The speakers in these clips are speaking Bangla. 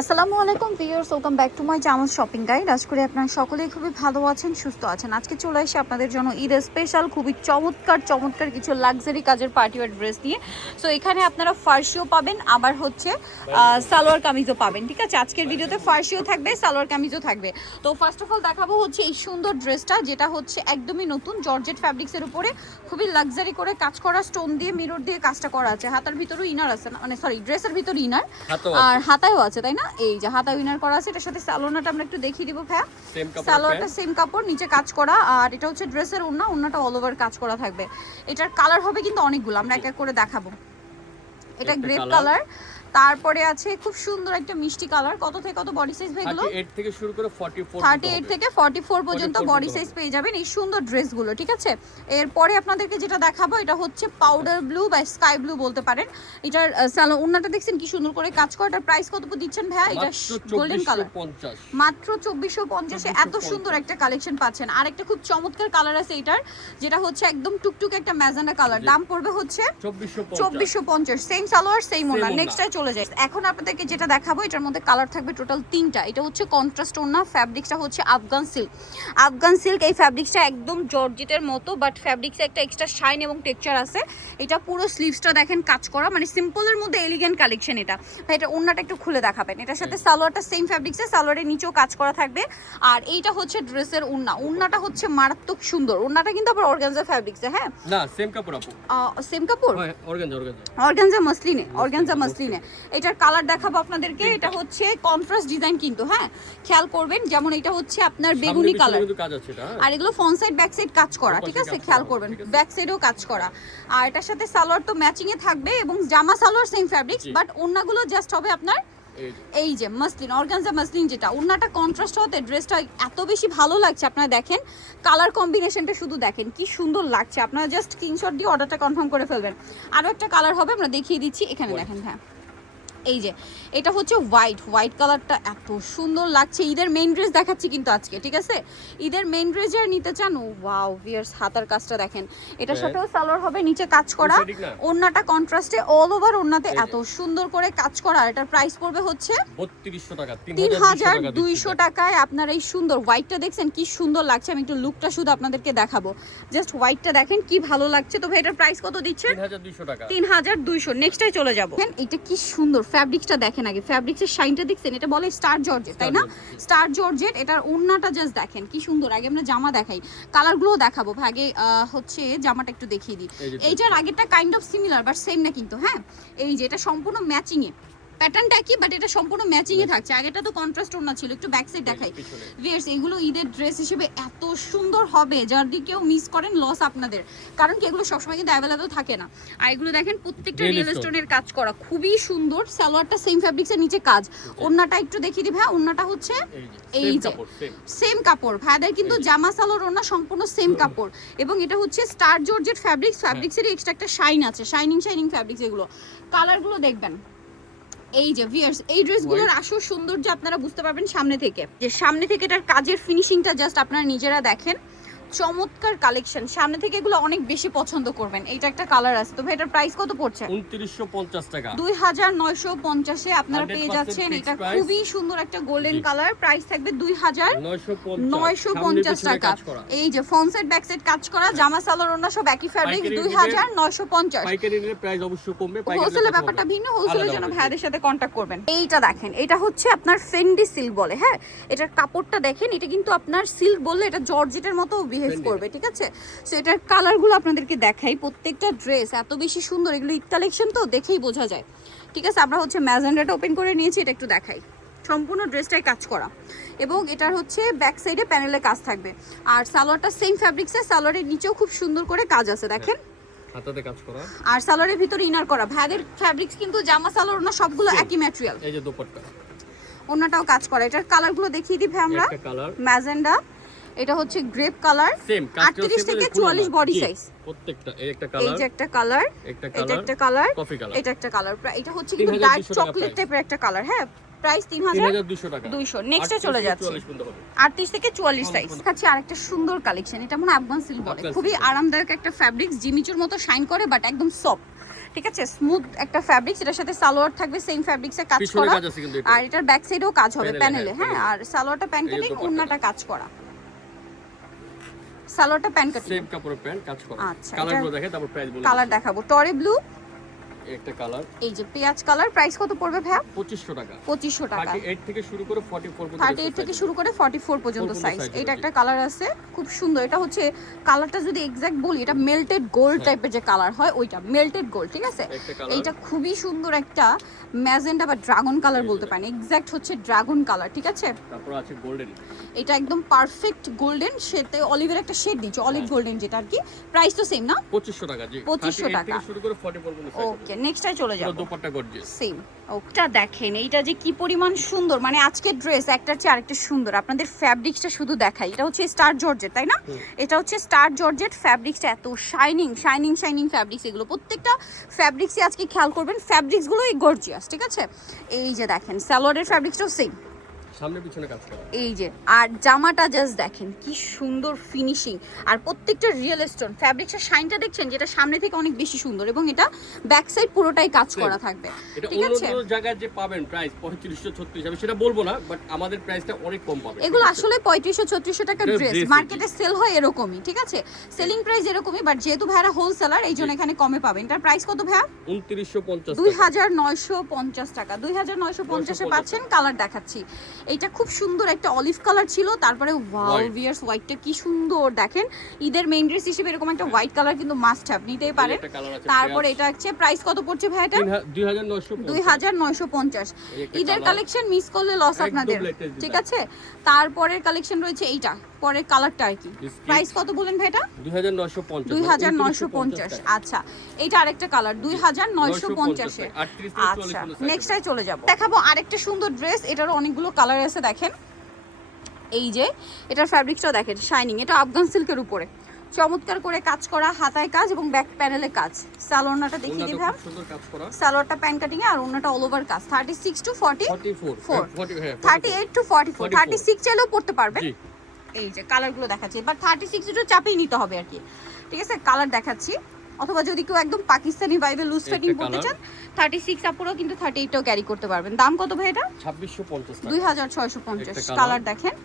আসসালামু আলাইকুম viewers, welcome back to my জামাস শপিং গাইড। আশা করি আপনারা সকলেই খুবই ভালো আছেন, সুস্থ আছেন। আজকে চলে এসে আপনাদের জন্য ঈদের স্পেশাল খুবই চমৎকার কিছু লাক্সারি কাজের পার্টিওয়ার ড্রেস নিয়ে। সো এখানে আপনারা ফার্সিও পাবেন, আবার হচ্ছে সালোয়ার কামিজও পাবেন। ঠিক আছে, আজকের ভিডিওতে ফার্সিও থাকবে, সালোয়ার কামিজও থাকবে। তো ফার্স্ট অফ অল দেখাবো হচ্ছে এই সুন্দর ড্রেসটা, যেটা হচ্ছে একদমই নতুন জর্জেট ফ্যাব্রিক্সের উপরে খুবই লাক্সারি করে কাজ করা, স্টোন দিয়ে মিরর দিয়ে কাজটা করা আছে। হাতার ভিতরেও ইনার আছে, মানে সরি ড্রেসের ভিতরে ইনার আর হাতায়ও আছে, তাই না? এই যে হাতা উইনার করা আছে, এটার সাথে সালোয়ারটা আমরা একটু দেখিয়ে দিব ভাইয়া। সালোয়ারটা সেম কাপড়, নিচে কাজ করা, আর এটা হচ্ছে ড্রেসের ওড়নাটা অল ওভার কাজ করা থাকবে। এটার কালার হবে কিন্তু অনেকগুলো, আমরা এক এক করে দেখাবো। এটা গ্রেপ কালার, তারপরে আছে খুব সুন্দর একটা মিষ্টি কালার। কত থেকে কত বডি সাইজ ভাই গুলো? 38 থেকে শুরু করে 44 38 থেকে 44 পর্যন্ত বডি সাইজ পেয়ে যাবেন এই সুন্দর ড্রেসগুলো। ঠিক আছে, এরপরে আপনাদেরকে যেটা দেখাবো এটা হচ্ছে পাউডার ব্লু বা স্কাই ব্লু বলতে পারেন। এটার সালোয়ার ওড়নাটা দেখছেন কি সুন্দর করে কাজ করা। এটার প্রাইস কত দিচ্ছেন ভাইয়া? এটা গোল্ডেন কালার, মাত্র 2450 এ এত সুন্দর একটা কালেকশন পাচ্ছেন। আর একটা খুব চমৎকার কালার আছে এটার, যেটা হচ্ছে একদম টুকটুকে একটা ম্যাজেন্ডা কালার। দাম পড়বে হচ্ছে 2450। সেম সালোয়ার সেম ওড়না। নেক্সট চলে যায়। এখন আপনাদেরকে যেটা দেখাবো এটার মধ্যে কালার থাকবে টোটাল 3টা। এটা হচ্ছে কন্ট্রাস্ট ওড়না, ফ্যাব্রিক্সটা হচ্ছে আফগান সিল্ক। আফগান সিল্ক এই ফ্যাব্রিক্সটা একদম জর্জেটের মতো, বাট ফ্যাব্রিক্সে একটা এক্সট্রা শাইন এবং টেক্সচার আছে। এটা পুরো স্লিভসটা দেখেন কাজ করা, মানে সিম্পলের মধ্যে এলিগেন্ট কালেকশন এটা। ভাই এটা ওড়নাটা একটু খুলে দেখাবেন। এটার সাথে সালোয়ারটা সেম ফ্যাব্রিক্সে, সালোয়ারের নিচেও কাজ করা থাকবে। আর এইটা হচ্ছে ড্রেসের ওড়নাটা হচ্ছে মারাত্মক সুন্দর। ওড়নাটা কিন্তু আবার অর্গানজা ফ্যাব্রিক্সে, হ্যাঁ না সেম কাপড় আপু, সেম কাপড়, অর্গানজা মাসলিনে। এটার কালার দেখাবো আপনাদেরকে। এটা হচ্ছে কন্ট্রাস্ট ডিজাইন কিন্তু, হ্যাঁ খেয়াল করবেন। যেমন এটা হচ্ছে আপনার বেগুনি কালার, আর এগুলো ফ্রন্ট সাইড ব্যাক সাইড কাজ করা। ঠিক আছে, খেয়াল করবেন ব্যাক সাইডেও কাজ করা। আর এটার সাথে সালোয়ার তো ম্যাচিং এ থাকবে, এবং জামা সালোয়ার সেম ফ্যাব্রিক্স, বাট ওড়নাগুলো জাস্ট হবে আপনার এই যে মাসলিন, অর্গানজা মাসলিন যেটা। ওড়নাটা কন্ট্রাস্ট হতে ড্রেসটা এত বেশি ভালো লাগছে। আপনারা দেখেন কালার কম্বিনেশনটা, শুধু দেখেন কি সুন্দর লাগছে। আপনারা জাস্ট স্ক্রিনশট দিয়ে অর্ডারটা কনফার্ম করে ফেলবেন। আরও একটা কালার হবে, আমরা দেখিয়ে দিচ্ছি। এখানে দেখেন, হ্যাঁ এই যে এটা হচ্ছে হোয়াইট কালারটা এত সুন্দর লাগছে। ঈদের মেইন ড্রেস দেখাচ্ছি কিন্তু আজকে, ঠিক আছে? ঈদের মেইন ড্রেস যারা নিতে চান, ওয়াও ভিউয়ার্স হাতার কাজটা দেখেন। এটার সাথেও সালোয়ার হবে নিচে কাজ করা, ওড়নাটা কন্ট্রাস্টে অল ওভার ওড়নাতে এত সুন্দর করে কাজ করা। আর এটার প্রাইস পড়বে হচ্ছে 3200 টাকায়। আপনার এই সুন্দর হোয়াইটটা দেখছেন কি সুন্দর লাগছে। আমি একটু লুকটা শুধু আপনাদেরকে দেখাবো, জাস্ট হোয়াইটটা দেখেন কি ভালো লাগছে। তো ভাই এটার প্রাইস কত দিচ্ছেন? 3200। নেক্সটটাই চলে যাবো। এটা কি সুন্দর ফ্যাব্রিক্সটা দেখেন আগে, ফ্যাব্রিক্সের শাইনটা দেখছেন। এটা বলে স্টার জর্জেট, তাই না? Star georgette. এটার ওড়নাটা জাস্ট দেখেন কি সুন্দর। আগে আমরা জামা দেখাই, কালারগুলো দেখাবো। আগে হচ্ছে জামাটা একটু দেখিয়ে দিই। এইটার আগেরটা kind of similar but same না কিন্তু, হ্যাঁ এই যে এটা সম্পূর্ণ ম্যাচিং এ, প্যাটার্নটা কি বাট এটা সম্পূর্ণ ম্যাচিং এ থাকছে। আগেটা তো কন্ট্রাস্ট ওড়না ছিল। একটু ব্যাক সাইড দেখাই ভিউয়ার্স। এগুলো ঈদের ড্রেস হিসেবে এত সুন্দর হবে, যদি কেউ মিস করেন লস আপনাদের, কারণ কি এগুলো সবসময় কিন্তু অ্যাভেলেবল থাকে না। আর এগুলো দেখেন প্রত্যেকটা রিয়েল স্টোনের কাজ করা, খুবই সুন্দর। সালোয়ারটা সেম ফ্যাব্রিক্সের নিচে কাজ। ওড়নাটা একটু দেখিয়ে দিই ভাই। ওড়নাটা হচ্ছে এই যে সেম কাপড়। ভাইদের কিন্তু জামা সালোয়ার ওড়না সম্পূর্ণ সেম কাপড়, এবং এটা হচ্ছে স্টার জর্জেট ফ্যাব্রিক্সেরই এক্সট্রা একটা শাইন আছে, শাইনিং ফ্যাব্রিক্স। এগুলো কালারগুলো দেখবেন। এই যে ভিউয়ার্স এই ড্রেসগুলোর আসল সৌন্দর্য আপনারা বুঝতে পারবেন সামনে থেকে, যে সামনে থেকে এটার কাজের ফিনিশিংটা জাস্ট আপনারা নিজেরা দেখেন। চমৎকার কালেকশন, সামনে থেকে এগুলো অনেক বেশি পছন্দ করবেন। এইটা একটা কালার আছে। তো ভাই এটার প্রাইস কত পড়ছে? 2950 টাকা। 2950 এ আপনারা পেয়ে যাচ্ছেন। এটা খুবই সুন্দর একটা গোল্ডেন কালার। প্রাইস থাকবে 2950 টাকা। এই যে ফ্রন্ট সাইড ব্যাক সাইড কাজ করা, জামা সালোয়ার ওড়না সব একই ফ্যাব্রিক। 2950। পাইকারি নিলে প্রাইস অবশ্যই কমবে, হোলসেলের ব্যাপারটা ভিন্ন, হোলসেলের জন্য ভাইদের সাথে কন্টাক্ট করবেন। এইটা দেখেন, এটা হচ্ছে আপনার ফেন্ডি সিল্ক বলে, হ্যাঁ এটার কাপড়টা দেখেন। এটা কিন্তু আপনার সিল্ক বললে এটা জর্জেটের মতো বিহেভ করবে, ঠিক আছে? সো এটার কালারগুলো আপনাদেরকে দেখাই। প্রত্যেকটা ড্রেস এত বেশি সুন্দর, এগুলো ঈদ কালেকশন তো দেখেই বোঝা যায়, ঠিক আছে? আমরা হচ্ছে ম্যাজেন্ডাটা ওপেন করে নিয়েছি, এটা একটু দেখাই। সম্পূর্ণ ড্রেসটাই কাজ করা, এবং এটার হচ্ছে ব্যাক সাইডে প্যানেলে কাজ থাকবে। আর সালোয়ারটা সেম ফ্যাব্রিক্সে, সালোয়ারের নিচেও খুব সুন্দর করে কাজ আছে দেখেন, হাতাতে কাজ করা। আর সালোয়ারের ভিতরে ইনার করা। ভাইদের ফ্যাব্রিক্স কিন্তু জামা সালোয়ার না সবগুলো একই ম্যাটেরিয়াল। এই যে দোপাট্টা, ওন্নাটাও কাজ করা। এটার কালারগুলো দেখিয়ে দিই ভাই আমরা। ম্যাজেন্ডা, এটা হচ্ছে গ্রেপ কালার, 38 থেকে 44 বডি সাইজ। প্রত্যেকটা এই একটা কালার, এই যে একটা কালার, এটা একটা কালার, এটা একটা কালার। এটা হচ্ছে কিন্তু ডার্ক চকলেট টাইপের একটা কালার, হ্যাঁ প্রাইস 3200 টাকা। 200। নেক্সটে চলে যাচ্ছে 38 থেকে 44 সাইজ। কাছে আরেকটা সুন্দর কালেকশন। এটা মনে আফগান সিল্ক বলে, খুবই আরামদায়ক একটা ফ্যাব্রিক্স, জিমিচুর মতো শাইন করে বাট একদম সফট, ঠিক আছে, স্মুথ একটা ফ্যাব্রিক্স, এটার সাথে সালোয়ার থাকবে সেম ফ্যাব্রিক্সে কাজ পিছনে করা, কাজ আছে কিন্তু এটা। আর এটার ব্যাক সাইডেও কাজ হবে Panel-এ, প্যানেলে, হ্যাঁ, হ্যাঁ, আর সালোয়ারটা প্যান এই যে কাটিং, দোপাট্টাটা। ওন্নাটা কাজ করা, সালোয়ারটা প্যান কাটিং। সেম কাপড়ের প্যান্ট কাজ করা। আচ্ছা, কালারগুলো দেখেন, তারপর প্রাইস বলে কালার দেখাবো, টরে ব্লু, একটা কালার, এই যে পেঁয়াজ কালার। প্রাইস কত পড়বে ভাইয়া? 2500 টাকা। 2500 টাকা। 38 থেকে শুরু করে 44 পর্যন্ত। 38 থেকে শুরু করে 44 পর্যন্ত সাইজ। size এটা রয়েছে। একটা কালার আছে খুব সুন্দর, এটা হচ্ছে কালারটা যদি এক্সাক্ট বলি, এটা মেল্টেড গোল্ড টাইপের যে কালার হয় ওইটা মেল্টেড গোল্ড, ঠিক আছে। একটা কালার। এইটা খুবই সুন্দর একটা ম্যাজেন্ডা বা ড্রাগন কালার বলতে পারেন, এক্সাক্ট হচ্ছে ড্রাগন কালার, ঠিক আছে। তারপর আছে গোল্ডেন। এটা একদম পারফেক্ট গোল্ডেন, সেটা অলিভের একটা শেড দিচ্ছে, অলিভ গোল্ডেন যেটা আর কি। প্রাইস তো সেম না? 2500 টাকা জি। 2500 38 টাকা। থেকে শুরু করে 44 পর্যন্ত সাইজ। ওকে, নেক্সটটাই চলে যাব। দোপাট্টা গর্জিয়াস। সেম। ওটা দেখেন, এইটা যে কি পরিমাণ সুন্দর, মানে আজকের ড্রেস একটার চেয়ে আরেকটা সুন্দর। আপনাদের ফ্যাব্রিক্সটা শুধু দেখাই, এটা হচ্ছে স্টার জর্জেট, তাই না? এটা হচ্ছে স্টার জর্জেট, ফ্যাব্রিক্সটা এত শাইনিং শাইনিং শাইনিং ফ্যাব্রিক্স, এগুলো প্রত্যেকটা ফ্যাব্রিক্সই আজকে খেয়াল করবেন, ফ্যাব্রিক্সগুলোই গর্জিয়াস, ঠিক আছে। এই যে দেখেন সালোয়ারের ফ্যাব্রিক্সটাও সেম, সামনে পিছনে কাজ করা। এই যে, আর জামাটা জাস্ট দেখেন কি সুন্দর ফিনিশিং, আর প্রত্যেকটা রিয়েল স্টোন ফ্যাব্রিক্সের শাইনটা দেখছেন, যেটা সামনে থেকে অনেক বেশি সুন্দর, এবং এটা ব্যাক সাইড পুরোটাই কাজ করা থাকবে, এটা ঠিক আছে। অন্য জায়গায় যে পাবেন প্রাইস 3500 3600, আমি সেটা বলবো না, বাট আমাদের প্রাইসটা অনেক কম পাবেন। এগুলো আসলে 3500 3600 টাকার এটা ড্রেস, dress মার্কেটে সেল হয় এরকমই, ঠিক আছে, সেলিং প্রাইস এরকমই, বাট যেহেতু ভাইরা হোলসেলার এই জন্য এখানে কমে পাবেন। এটার প্রাইস কত ভাইয়া? 2950 টাকা। 2950 টাকা। 2950 এ পাচ্ছেন। কালার দেখাচ্ছি, এইটা খুব সুন্দর একটা অলিভ কালার ছিল, তারপরে ওয়াও White। ভিয়ার্স হোয়াইটটা কি সুন্দর দেখেন, ঈদের মেইন ড্রেস হিসেবে এরকম একটা হোয়াইট কালার কিন্তু মাস্ট হ্যাভ, নিতেই পারেন। একটা কালার আছে। তারপর এটা হচ্ছে প্রাইস কত পড়ছে ভাই? এটা 2950। 2950। এই একটা ঈদের colour। কালেকশন মিস করলে লস একদম আপনাদের, latest ঠিক design। আছে। তারপরের কালেকশন রয়েছে এইটা, পরের কালারটা আর কি। Biscuit। প্রাইস কত বলেন ভাই? এটা 2950। 2950। আচ্ছা, এইটা আরেকটা কালার 2950 এ। 38 থেকে 44 আচ্ছা, পর্যন্ত size নেক্সটটাই চলে যাব। দেখাবো আরেকটা সুন্দর ড্রেস, এটারও অনেকগুলো কালার আছে দেখেন। এই যে এটার ফ্যাব্রিকটাও দেখেন শাইনিং, এটা আফগান সিল্কের উপরে চমৎকার করে কাজ করা, হাতায় কাজ এবং ব্যাক প্যানেলে কাজ। সালোয়ারটা দেখিয়ে দিই ভাই, খুব সুন্দর কাজ করা। সালোয়ারটা প্যান কাটিং এ, আর ওন্নাটা অল ওভার কাজ। 36 টু 44 38 টু 44, 36 চাইলেও পড়তে পারবে। জি। এই যে কালারগুলো দেখাচ্ছি, বাট 36 একটু চাপেই নিতে হবে আর কি, ঠিক আছে। কালার দেখাচ্ছি, অথবা যদি কেউ একদম পাকিস্তানি ভাইবে লুজ ফিটিং করতে চান 36 আপুরাও কিন্তু 38 টাও ক্যারি করতে পারবেন। দাম কত ভাই এটা? 2650 টাকা। 2650। একটা কালার দেখেন,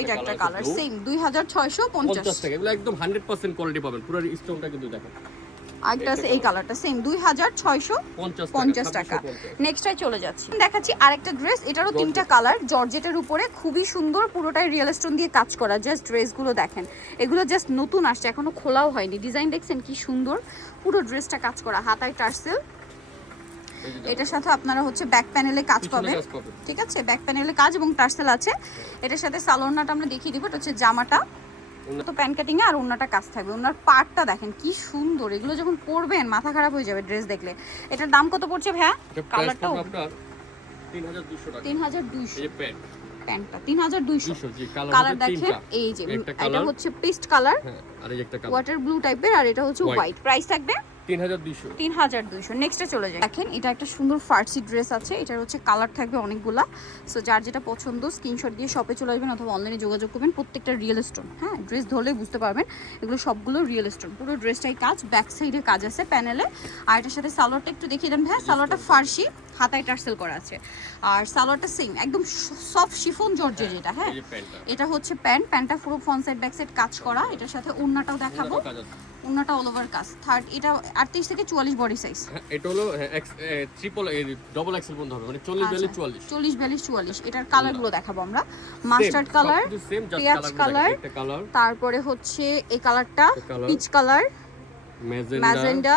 এটা একটা colour কালার আছে blue। সেম 2650 টাকা। এগুলো একদম 100% কোয়ালিটি পাবেন। পুরো স্টোনটা কিন্তু দেখেন। আরেকটা আছে এই কালারটা সেম 2650 টাকা। নেক্সটটাই চলে যাচ্ছি, দেখাচ্ছি আরেকটা ড্রেস, এটারও তিনটা কালার, জর্জেটের উপরে খুবই সুন্দর, পুরোটাই রিয়েল স্টোন দিয়ে কাজ করা। জাস্ট ড্রেসগুলো দেখেন, এগুলো জাস্ট নতুন আসছে, এখনো খোলাও হয়নি। ডিজাইন দেখছেন কি সুন্দর, পুরো ড্রেসটা কাজ করা, হাতায় টার্সেল। এটার সাথে আপনারা হচ্ছে ব্যাক প্যানেলে কাজ পাবেন, ঠিক আছে, ব্যাক প্যানেলে কাজ এবং টার্সেল আছে। এটার সাথে সালোয়ারটা আমরা দেখিয়ে দিব, এটা হচ্ছে জামাটা তো প্যান কাটিং এ, আর ওন্নাটা কাজ থাকবে। ওনার পার্টটা দেখেন কি সুন্দর, এগুলো যখন পরবেন মাথা খারাপ হয়ে যাবে ড্রেস দেখলে। এটার দাম কত পড়ছে ভাইয়া? কালারটাও আপনার 3200 টাকা। 3200। এই প্যান্ট প্যান্টটা 3200। জি। কালার দেখেন, এই যে এটা হচ্ছে পেস্ট কালার, হ্যাঁ, আর এই একটা কালার ওয়াটার ব্লু টাইপের, আর এটা হচ্ছে হোয়াইট। প্রাইস থাকবে 3200। নেক্সটে চলে যায়, দেখেন এটা একটা সুন্দর ফার্সি ড্রেস আছে, এটার হচ্ছে কালার থাকবে অনেকগুলা। সো যার যেটা পছন্দ স্ক্রিনশট দিয়ে শপে চলে আসবেন অথবা অনলাইনে যোগাযোগ করবেন। প্রত্যেকটা রিয়েল স্টোন, হ্যাঁ, ড্রেস ধরলেই বুঝতে পারবেন এগুলো সবগুলো রিয়েল স্টোন। পুরো ড্রেসটাই কাজ, ব্যাক সাইডে কাজ আছে প্যানেলে। আর এটার সাথে সালোয়ারটা একটু দেখিয়ে দেন ভাই। সালোয়ারটা ফার্সি, হাতায় টার্সেল করা আছে, আর সালোয়ারটা সেম একদম সফট শিফন জর্জের যেটা, হ্যাঁ, এটা হচ্ছে প্যান্টটা পুরো ফ্রন্ট সাইড ব্যাক সাইড কাজ করা। এটার সাথে ওন্নাটাও দেখাবো, ওন্নাটা অল ওভার কাজ। থার্ড এটা 38 থেকে 44 বডি সাইজ। এটা হলো ট্রিপল ডবল এক্সেল বন্ধ হবে, মানে 40 42 44। 40 42 44। এটার কালারগুলো দেখাবো আমরা, মাস্টার্ড কালার, পেঁয়াজ কালার, তারপরে হচ্ছে এই কালারটা পিচ কালার, ম্যাজেন্ডা,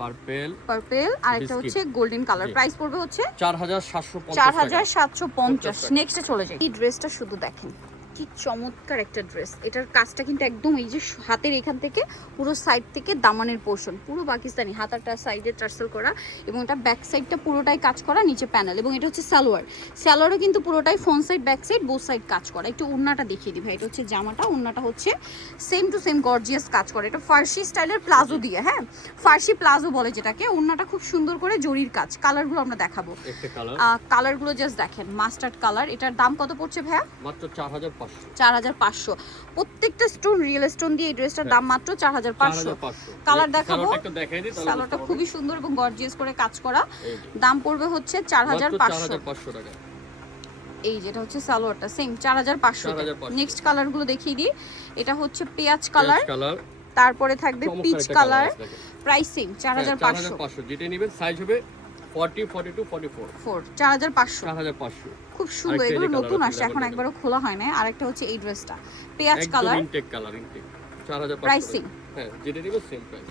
পার্পল, আর একটা হচ্ছে গোল্ডেন কালার। প্রাইস পড়বে হচ্ছে 4750। নেক্সটে চলে যাই, এই ড্রেসটা শুধু দেখেন কি চমৎকার একটা ড্রেস। এটার কাজটা কিন্তু একদম এই যে হাতের এখান থেকে পুরো সাইড থেকে দামানের পোর্শন পুরো পাকিস্তানি, হাতাটা সাইডে টার্সেল করা, এবং এটা ব্যাক সাইডটা পুরোটাই কাজ করা, নিচে প্যানেল, এবং এটা হচ্ছে সালোয়ারও কিন্তু পুরোটাই front side back side both side কাজ করা। একটু ওন্নাটা দেখিয়ে দিই ভাই, এটা হচ্ছে জামাটা, ওন্নাটা হচ্ছে সেম টু সেম গর্জিয়াস কাজ করে। এটা ফার্সি স্টাইলের প্লাজো দিয়ে, হ্যাঁ, ফার্সি প্লাজো বলে যেটাকে। ওন্নাটা খুব সুন্দর করে জরির কাজ। কালারগুলো আমরা দেখাবো, কালারগুলো জাস্ট দেখেন, মাস্টার্ড কালার। এটার দাম কত পড়ছে ভাইয়া? মাত্র 4500 4500 প্রত্যেকটা স্টোন রিয়েল স্টোন দিয়ে এই ড্রেসটার দাম মাত্র 4500 কালার দেখাবো সালোয়ারটা খুবই সুন্দর এবং গর্জিয়াস করে কাজ করা দাম পড়বে হচ্ছে 4500 টাকা এই যেটা হচ্ছে সালোয়ারটা সেম 4500 নেক্সট কালারগুলো দেখিয়ে দিই এটা হচ্ছে পেঁয়াজ কালার তারপরে থাকবে পিচ কালার প্রাইস সেম 4500 যেটা নেবেন সাইজ হবে 40 42 44 4500 খুব সুন্দর এগুলো নতুন আসছে এখন একবারও খোলা হয় না আরেকটা হচ্ছে এই ড্রেসটা পেঁয়াজ কালার ইনটেক 4500 প্রাইস সেম হ্যাঁ যেটা নেবেন সেম প্রাইস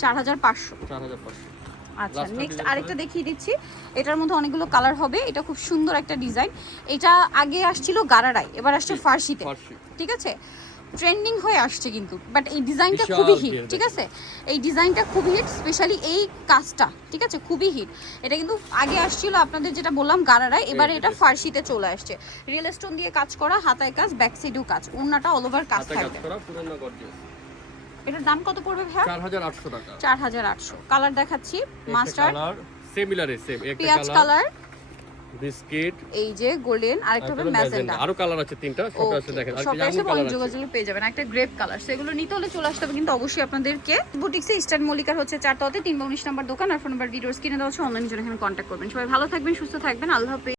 4500 আচ্ছা নেক্সট আরেকটা দেখিয়ে দিচ্ছি এটার মধ্যে অনেকগুলো কালার হবে এটা খুব সুন্দর একটা ডিজাইন এটা আগে আসছিল গারারাই এবার আসছে ফার্সিতে ঠিক আছে ট্রেন্ডিং হয়ে আসছে কিন্তু বাট এই ডিজাইনটা খুবই হিট ঠিক আছে এই ডিজাইনটা খুবই হিট স্পেশালি এই কাজটা ঠিক আছে খুবই হিট এটা কিন্তু আগে আসছিল আপনাদের যেটা বললাম গারারাই এবারে এটা ফার্সিতে চলে আসছে রিয়েল স্টোন দিয়ে কাজ করা হাতায় কাজ ব্যাক সাইডেও কাজ ওন্নাটা অল ওভার কাজ থাকবে এটার দাম কত পড়বে ভাই 4800 টাকা 4800 কালার দেখাচ্ছি মাস্টার্ড কালার সিমিলার সেম একটা পেঁয়াজ কালার বিস্কিট এই যে গোল্ডেন আরেকটা হবে ম্যাজেন্টা আরো কালার আছে তিনটা সব আছে দেখেন আর কি জামু কালার আছে যোগাযোগ পেয়ে যাবেন একটা গ্রেপ কালার সেগুলো নিতে হলে চলে আসতে হবে কিন্তু অবশ্যই আপনাদেরকে বুটিক্সে ইস্টার্ন মল্লিকার হচ্ছে 4 তলাতে 319 নম্বর দোকান আর ফোন নাম্বার ভিডিওস কিনে দেওয়া আছে অনলাইনে জন্য এখানে কন্টাক্ট করবেন সবাই ভালো থাকবেন সুস্থ থাকবেন আল্লাহ হাফেজ